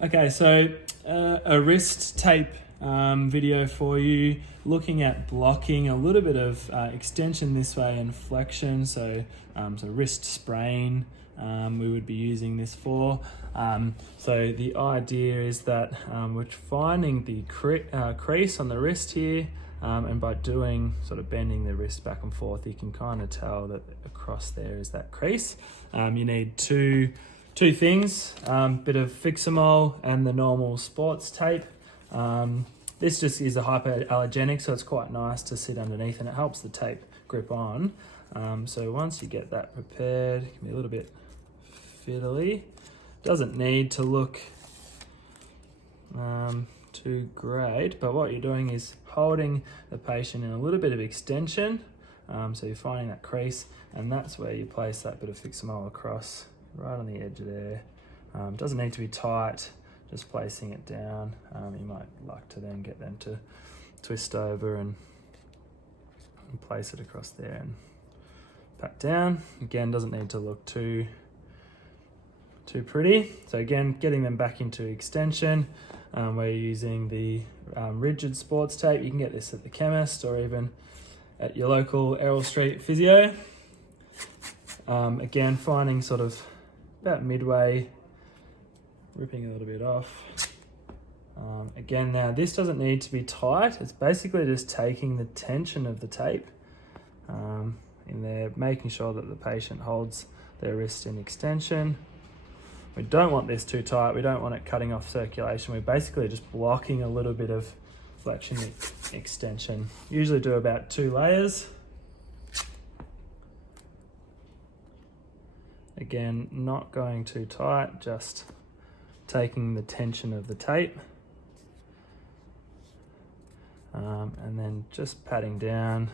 Okay, so a wrist tape video for you, looking at blocking a little bit of extension this way and flexion. So wrist sprain, we would be using this for. So the idea is that we're finding the crease on the wrist here, and by doing sort of bending the wrist back and forth, you can kind of tell that across there is that crease. You need two things, bit of Fixamol and the normal sports tape. This just is a hypoallergenic, so it's quite nice to sit underneath and it helps the tape grip on. So once you get that prepared, it can be a little bit fiddly. Doesn't need to look too great, but what you're doing is holding the patient in a little bit of extension. So you're finding that crease, and that's where you place that bit of Fixamol across, right on the edge there. Doesn't need to be tight, just placing it down. You might like to then get them to twist over and place it across there and pat down. Again, doesn't need to look too pretty. So again, getting them back into extension. We're using the rigid sports tape. You can get this at the chemist or even at your local Errol Street physio. Again, finding sort of about midway, ripping a little bit off. Again, now this doesn't need to be tight. It's basically just taking the tension of the tape in there, making sure that the patient holds their wrist in extension. We don't want this too tight. We don't want it cutting off circulation. We're basically just blocking a little bit of flexion extension. Usually do about 2 layers. Again, not going too tight, just taking the tension of the tape. And then just patting down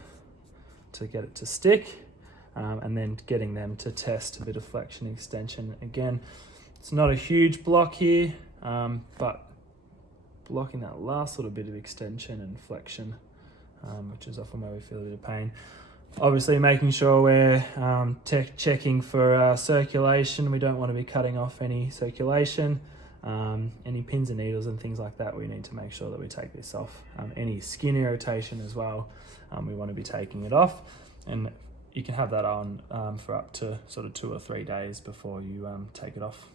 to get it to stick, and then getting them to test a bit of flexion extension. Again, it's not a huge block here, but blocking that last little bit of extension and flexion, which is often where we feel a bit of pain. Obviously making sure we're checking for circulation. We don't want to be cutting off any circulation. Any pins and needles and things like that, we need to make sure that we take this off. Any skin irritation as well, we want to be taking it off. And you can have that on for up to sort of 2 or 3 days before you take it off.